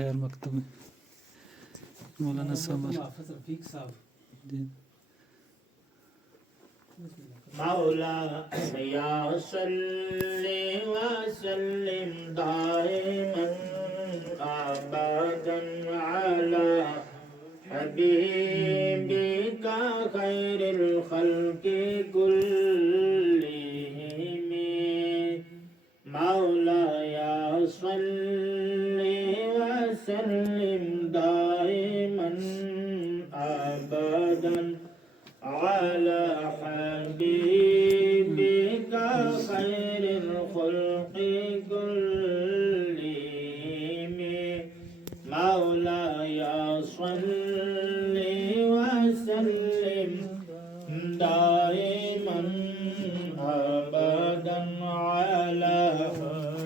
خیر مکتوب مولانا سمر جی مولایا صلی وسلم دائما ابدا علی حبیبک خیر الخلق کلہم مولایا صلی وسلم دائما ابدا على حبيبك خير الخلق كلهم مولاي صل وسلم دائما أبدا على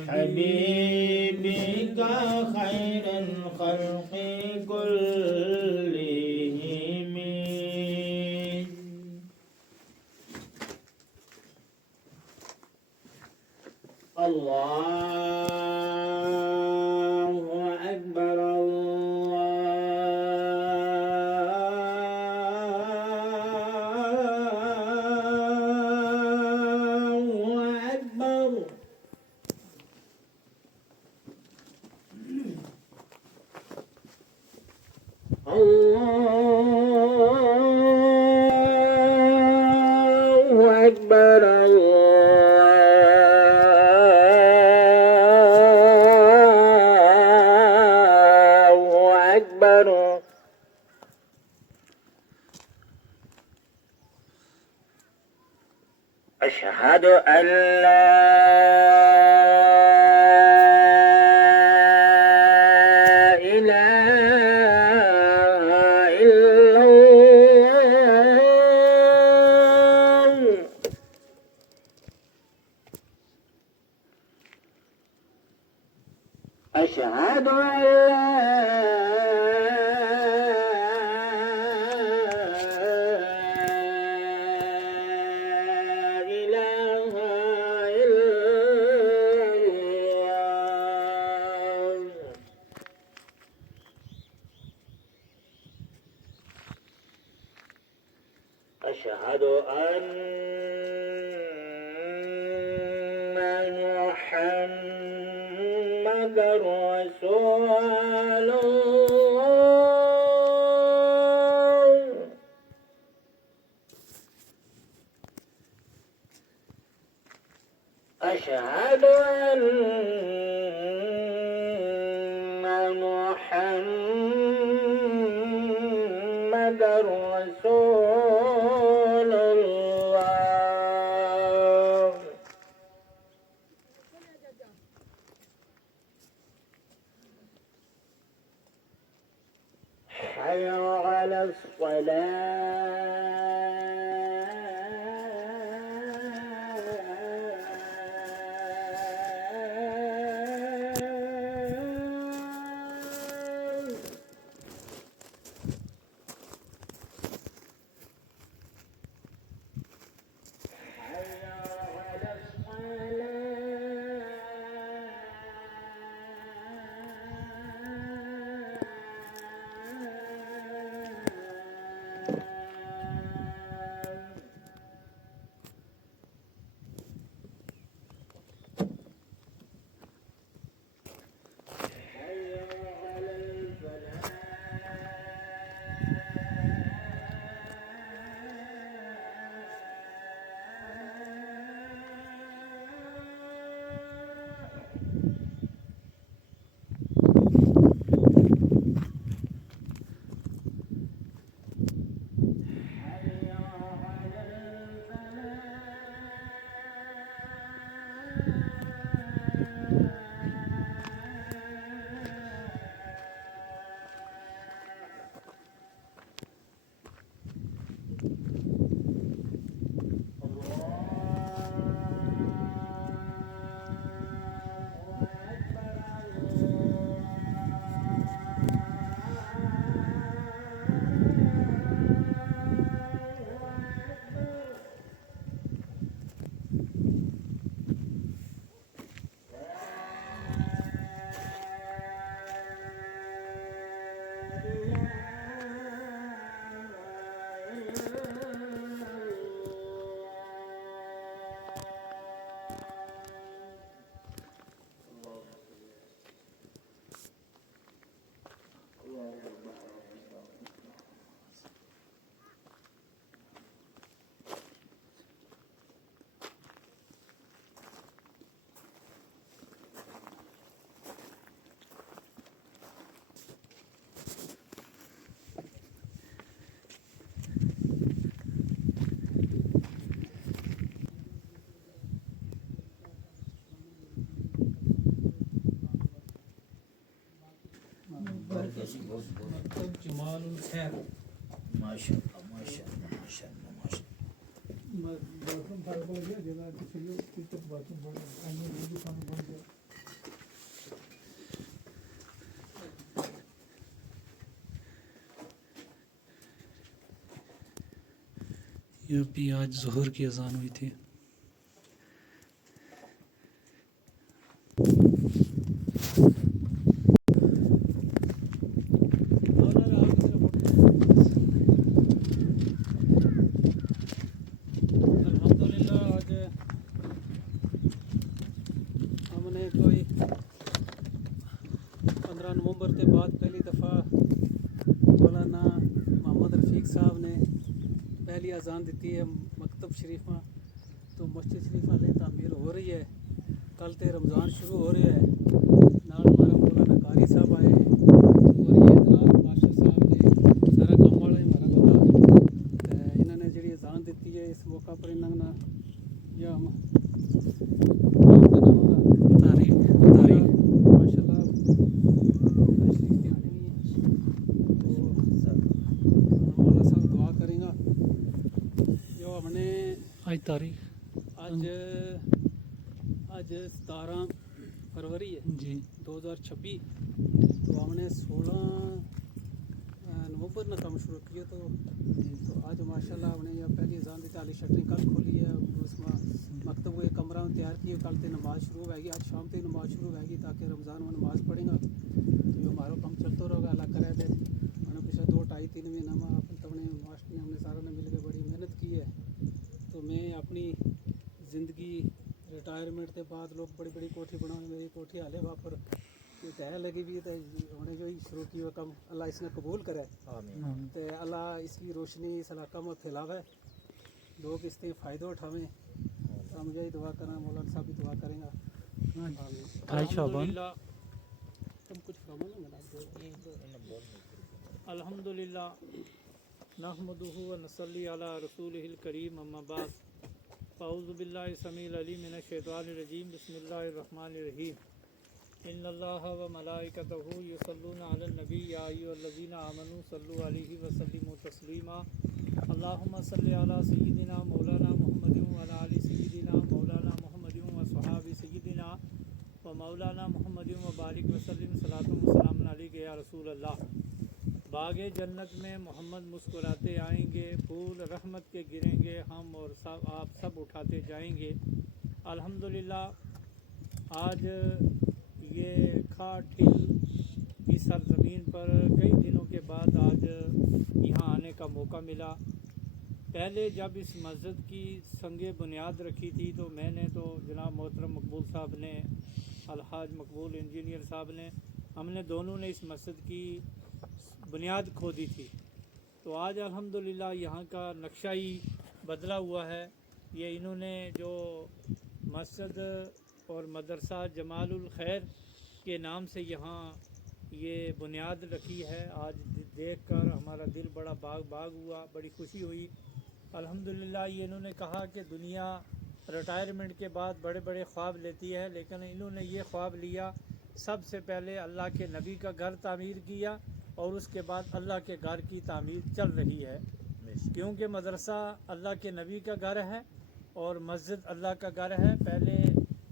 حبيبك خير الخلق كلهم الله أكبر الله أكبر الله أكبر الله أكبر أشهد أن لا إله إلا الله أشهد أن لا إله إلا الله أشهد أن محمد رسول الله أشهد أن محمد رسول الله حي على الصلاة حي على الصلاة مکتب جمال الخیر یہ بھی آج ظہر کی اذان ہوئی تھی. الحمدللہ آج ہم نے کوئی 15 نومبر کے بعد پہلی دفعہ مولانا محمد رفیق صاحب نے پہلی اذان دیتی ہے مکتب شریف میں. تو مسجد شریف والے تعمیر ہو رہی ہے. کل تے رمضان شروع ہو رہا ہے. نال ہمارا مولانا قاری صاحب آئے ہیں اور یہ حضرات ماشاء صاحب کے سارا کام والے ہمارا بندہ انہوں نے جڑی اذان دیتی ہے اس موقع پر انہوں نے یا تاریخ ماشاء اللہ شریف کے آنے نہیں ہے تو مولا صاحب دعا کریں گا. جو ہم نے آج تاریخ آج 17 فروری ہے جی 2026. تو ہم نے 16 نومبر میں کام شروع کیا. تو آج ماشاءاللہ ہم نے یہ پہلی اذان دی تعلی شٹرنگ کل کھولی ہے. اس میں مکتب کو ایک کمرہ تیار کیا. کل تے نماز شروع ہوئے گی. آج شام تے نماز شروع ہوئے گی تاکہ رمضان میں نماز پڑھیں گا. تو یہ ہمارا کام چلتا رہے گا. اللہ کرے دے ہم نے پچھلے 2-2.5-3 مہینہ میں اپنے ماسٹر نے ہم نے سارا نے مل کے بڑی محنت کی ہے. تو میں اپنی زندگی ریٹائرمنٹ کے بعد لوگ بڑی بڑی کوٹھی بناؤ. میری کوٹھی حالے واپر ٹہل لگی بھی ہے. ہم نے جو شروع کیا کام اللہ اس نے قبول کرے. تے اللہ اس کی روشنی اس علاقہ میں پھیلاوے. لوگ اس سے فائدہ اٹھاویں. تو ہم یہی دعا کریں. مولانا صاحب بھی دعا کریں گا. الحمدللہ تم کچھ الحمدللہ نحمدہ و نصلی علی رسولہ الکریم. اما بعد اعوذ باللہ السمیع العلیم من الشیطان الرجیم. بسم اللہ الرحمن الرحیم. ان اللہ و ملائکتہ یصلون علی النبی یا ایھا الذین آمنوا صلوا علیہ وسلموا تسلیما. اللہم صلی علی سیدنا مولانا محمد و علی آل سیدنا مولانا محمد و صحاب سیدنا و مولانا محمد و بارک وسلم صلاۃ و سلام علیک یا رسول اللہ. باغ جنت میں محمد مسکراتے آئیں گے. پھول رحمت کے گریں گے. ہم اور سب آپ سب اٹھاتے جائیں گے. الحمدللہ آج یہ کھاٹ ہل کی سرزمین پر کئی دنوں کے بعد آج یہاں آنے کا موقع ملا. پہلے جب اس مسجد کی سنگ بنیاد رکھی تھی تو میں نے تو جناب محترم مقبول صاحب نے الحاج مقبول انجینئر صاحب نے ہم نے دونوں نے اس مسجد کی بنیاد کھودی تھی. تو آج الحمدللہ یہاں کا نقشہ ہی بدلا ہوا ہے. یہ انہوں نے جو مسجد اور مدرسہ جمال الخیر کے نام سے یہاں یہ بنیاد رکھی ہے. آج دیکھ کر ہمارا دل بڑا باغ ہوا. بڑی خوشی ہوئی. الحمدللہ یہ انہوں نے کہا کہ دنیا ریٹائرمنٹ کے بعد بڑے بڑے خواب لیتی ہے لیکن انہوں نے یہ خواب لیا. سب سے پہلے اللہ کے نبی کا گھر تعمیر کیا اور اس کے بعد اللہ کے گھر کی تعمیر چل رہی ہے. کیونکہ مدرسہ اللہ کے نبی کا گھر ہے اور مسجد اللہ کا گھر ہے. پہلے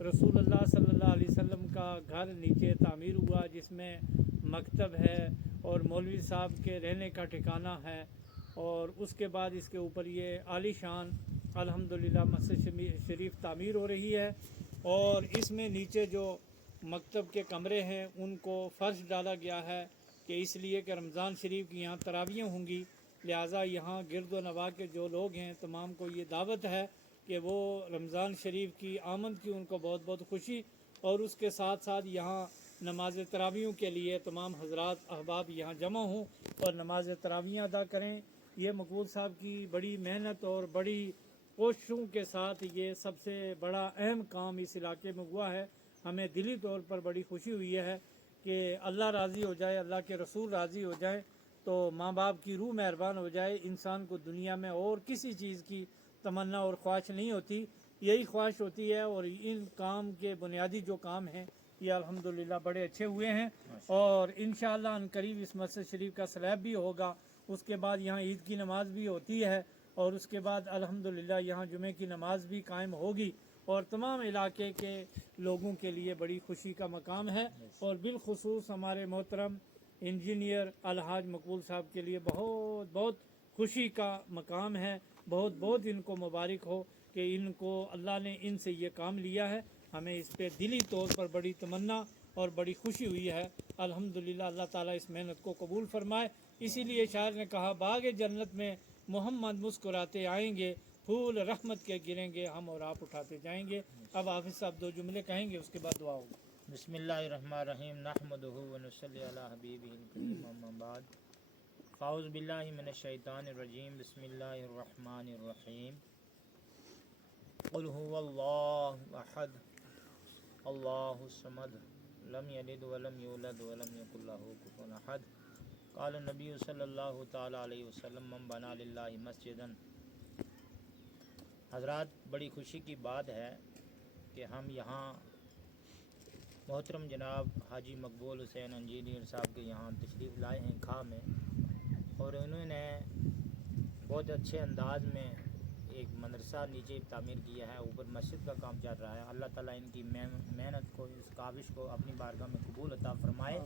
رسول اللہ صلی اللہ علیہ وسلم کا گھر نیچے تعمیر ہوا جس میں مکتب ہے اور مولوی صاحب کے رہنے کا ٹھکانہ ہے. اور اس کے بعد اس کے اوپر یہ عالی شان الحمدللہ مسجد شریف تعمیر ہو رہی ہے. اور اس میں نیچے جو مکتب کے کمرے ہیں ان کو فرش ڈالا گیا ہے کہ اس لیے کہ رمضان شریف کی یہاں تراویحیں ہوں گی. لہٰذا یہاں گرد و نواح کے جو لوگ ہیں تمام کو یہ دعوت ہے کہ وہ رمضان شریف کی آمد کی ان کو بہت بہت خوشی. اور اس کے ساتھ ساتھ یہاں نماز تراویحوں کے لیے تمام حضرات احباب یہاں جمع ہوں اور نماز تراویح ادا کریں. یہ مقبول صاحب کی بڑی محنت اور بڑی کوششوں کے ساتھ یہ سب سے بڑا اہم کام اس علاقے میں ہوا ہے. ہمیں دلی طور پر بڑی خوشی ہوئی ہے کہ اللہ راضی ہو جائے, اللہ کے رسول راضی ہو جائیں تو ماں باپ کی روح مہربان ہو جائے. انسان کو دنیا میں اور کسی چیز کی تمنا اور خواہش نہیں ہوتی, یہی خواہش ہوتی ہے. اور ان کام کے بنیادی جو کام ہیں ये अल्हम्दुलिल्लाह बड़े अच्छे हुए हैं और इंशाअल्लाह अनकरीब इस मस्जिद शरीफ का स्लैब भी होगा। उसके बाद यहाँ ईद की नमाज भी होती है और उसके बाद अल्हम्दुलिल्लाह यहाँ जुमे की नमाज भी कायम होगी और तमाम इलाके के लोगों के लिए बड़ी खुशी का मकाम है और बिलखुसूस हमारे मोहतरम इंजीनियर अलहाज मकबूल साहब के लिए बहुत बहुत खुशी का मकाम है। बहुत बहुत इनको मुबारक हो कि इनको अल्लाह ने इनसे ये काम लिया है। हमें इस पे दिली तौर पर बड़ी तमन्ना और बड़ी खुशी हुई है। अल्हम्दुलिल्लाह अल्लाह ताला इस मेहनत को कबूल फरमाए। इसीलिए शायर ने कहा बाग जन्नत में मोहम्मद मुस्कुराते आएंगे, फूल रहमत के गिरेंगे, हम और आप उठाते जाएंगे। अब हाफिज़ साहब 2 जुमले कहेंगे, उसके बाद दुआ होगी। बिस्मिल्लाहिर्रहमानिर्रहीम नहमदुहु व नसल्ली अला हबीबिहिल करीम अम्मा बाद फ़ाउज़ु बिल्लाहि मिनश शैतानिर रजीम बिस्मिल्लाहिर्रहमानिर्रहीम क़ुल हुवल्लाहु अहद अल्लाहुस समद लम यलिद व लम यूलद व लम यकुल लहू कुफुवन अहद क़ाल नबी सल्लल्लाहु तआला अलैहि वसल्लम मन बना लिल्लाहि मस्जिदन। हज़रात, बड़ी खुशी की बात है कि हम यहाँ मोहतरम जनाब हाजी मकबूल हुसैन इंजीनियर साहब के यहाँ तशरीफ़ लाए हैं खा में और उन्होंने बहुत अच्छे अंदाज में एक मदरसा नीचे तामीर किया है, ऊपर मस्जिद का काम चल रहा है। अल्लाह ताला इनकी मेहनत को, इस काविश को अपनी बारगाह में कबूल अता फरमाए।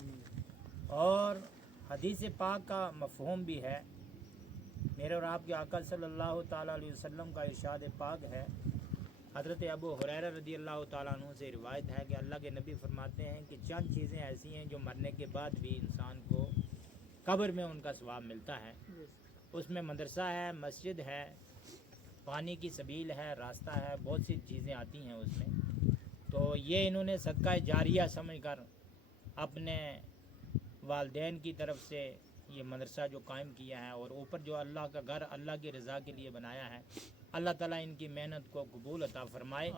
और हदीस पाक का मफ़हूम भी है, मेरे और आपके आका सल्लल्लाहु ताला अलैहि वसल्लम का इरशाद पाक है। हज़रत अबू हुरैरा रज़ियल्लाहु ताला अन्हु से रिवायत है कि अल्लाह के नबी फरमाते हैं कि चंद चीज़ें ऐसी हैं जो मरने के बाद भी इंसान को कब्र में उनका सवाब मिलता है। उसमें मदरसा है, मस्जिद है, पानी की सबील है, रास्ता है, बहुत सी चीज़ें आती हैं उसमें। तो ये इन्होंने सदका जारिया समझकर अपने वालदैन की तरफ से ये मदरसा जो कायम किया है और ऊपर जो अल्लाह का घर अल्लाह की रज़ा के लिए बनाया है, अल्लाह ताला इनकी मेहनत को कबूल अता फरमाए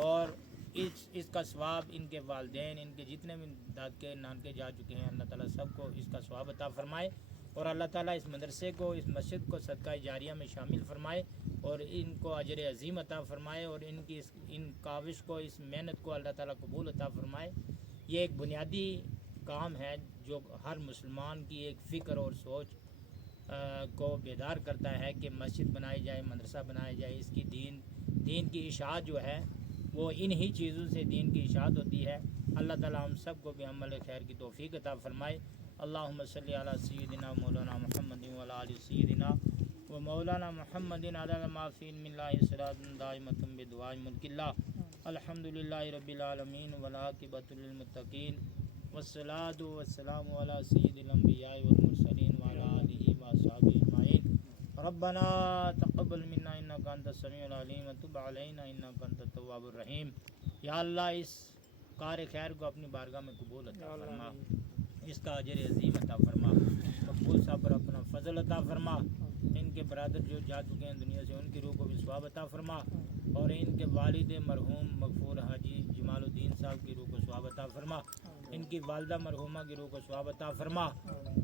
और इसका सवाब इनके वालदैन, इनके जितने भी दादके नानके जा चुके हैं, अल्लाह ताला सबको इसका सवाब अता फरमाए और अल्लाह ताला इस मदरसे को, इस मस्जिद को सदका जारिया में शामिल फरमाए और इनको अजर अज़ीम अता फरमाए और इनकी इन काविश को, इस मेहनत को अल्लाह ताला कबूल अता फरमाए। ये एक बुनियादी काम है जो हर मुसलमान की एक फ़िक्र और सोच को बेदार करता है कि मस्जिद बनाई जाए, मदरसा बनाया जाए। इसकी दीन की इशाअत जो है वो इन ही चीज़ों से दीन की इशाअत होती है। अल्लाह ताला हम सब को भी अमल खैर की तौफीक अता फरमाए। अल्लाहुम्मा सल्ली अला सय्यिदिना मौलाना मुहम्मदिन व अला आलि सय्यिदिना व मौलाना मुहम्मदिन अदद मा फ़ी मिल्लाहि सिरातन दाइमतुन बिदुआइ मुल्किल्लाह। अल्हम्दुलिल्लाहि रब्बिल आलमीन वल आक़िबतु लिल मुत्तक़ीन वस्सलातु वस्सलामु अला सय्यिदिल अंबियाइ वल मुरसलीन व अला आलिहि व अस्हाबिहि अजमईन। रब्बना तक़ब्बल मिन्ना इन्नका अंतस समीउल अलीम व तुब अलैना इन्नका अंतत तव्वाबुर रहीम। या अल्लाह, इस कार खैर को अपनी बारगाह में कबूल अता फरमा, इसका अजर अज़ीम अता फरमा, मकबूल साहब पर अपना फ़ज़ल अता फरमा। इनके बरादर जो जा चुके हैं दुनिया से, उनकी रूह को भी सवाब अता फरमा और इनके वालिद मरहूम मगफूर हाजी जमालुद्दीन साहब की रूह को सवाब अता फरमा, इनकी वालदा मरहूमा की रूह को सवाब अता फरमा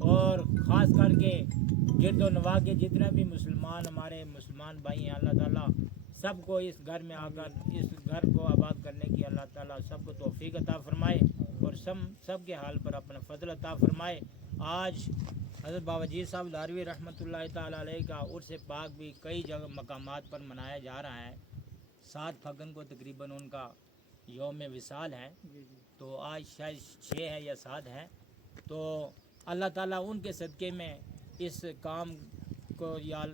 और ख़ास करके गिरदो नवा के जितने भी मुसलमान, हमारे मुसलमान भाई हैं, अल्लाह ताला सबको इस घर में आकर इस घर को आबाद करने की अल्लाह ताला सबको तौफीक अता फरमाए और सब के हाल पर अपना फजल अता फरमाए। आज हज़रत बाबाजी साहब लारवी रहमतुल्लाह ताला अलैह का उर्स पाक भी कई जगह मकामात पर मनाया जा रहा है। 7 फगन को तकरीबन उनका यौम विसाल है, तो आज शायद 6 है या 7 है। तो अल्लाह ताला उनके सदक़े में इस काम को या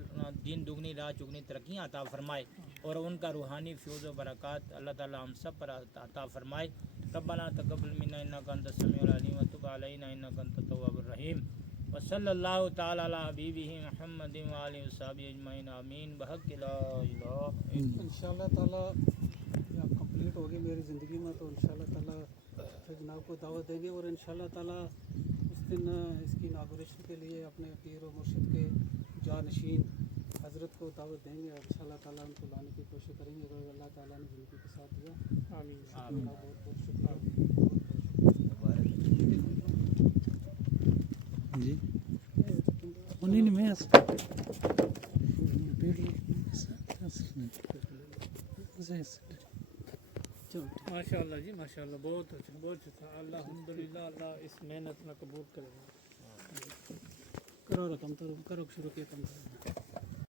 दिन दुगनी रात चुगनी तरक्कियाँ अता फरमाए और उनका रूहानी फ्यूज़ व बरक़ात अल्लाह ताला हम सब पर अता फरमाए। रब्बना तक़ब्बल मिन्ना इन्नका अंतस समीउल अलीम व तुब अलैना इन्नका अंतत तव्वाबुर रहीम व सल्लल्लाहु तआला अला हबीबिहि मुहम्मदिन व आलिहि व सहबिहि अजमईन आमीन बहक़्क़ि ला इलाहा इल्लल्लाह। इंशाअल्लाह ताला जब कंप्लीट होगी मेरी ज़िंदगी में तो इंशाअल्लाह ताला फिर जनाब को दावत देंगे और इंशाअल्लाह ताला उस दिन इसकी इनागुरेशन के लिए अपने पीर और मुर्शिद के जानशीन हज़रत को दावत देंगे और इंशाअल्लाह ताला उनको लाने की कोशिश करेंगे अगर अल्लाह ताला ने ज़िंदगी के साथ दिया। आमीन। बहुत बहुत शुक्रिया जी। उन्हीं में ماشاءاللہ جی ماشاءاللہ بہت اچھا اللہ الحمدللہ اللہ اس محنت میں قبول کرے گا کرو رقم تو کرو شروع کیا کم